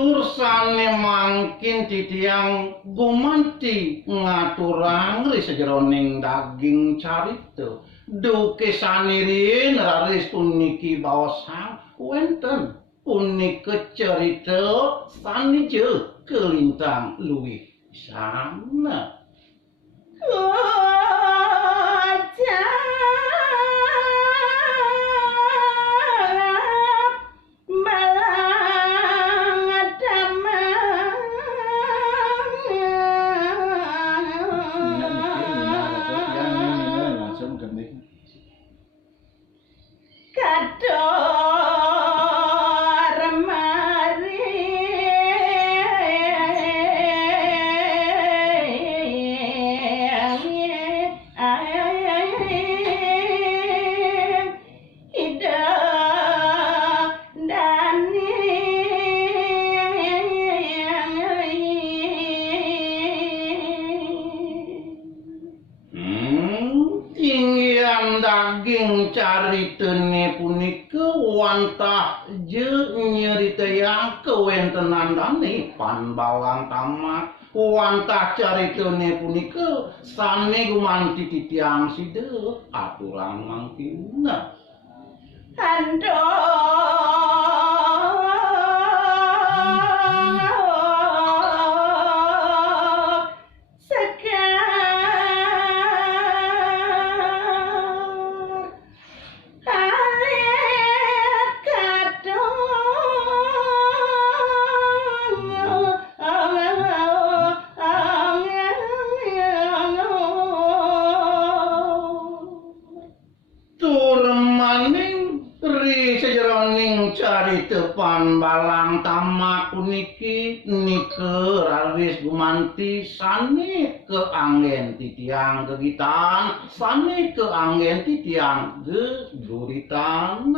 tursane mangkin titiang gumanti ngaturang ri sajroning daging carita duke saniriin raris puniki baosang wenten punika cerita sanija kelintang luwih sana daging caritane punika wantah je nyeritayang kewentenan dane Panbalang Tamak wantah caritane punika sane gumanti titiang sida aturan mangkina carita Panbalang Tamak puniki nika rawis gumanti sane keanggen titiang gegitan sane keanggen titiang geguritan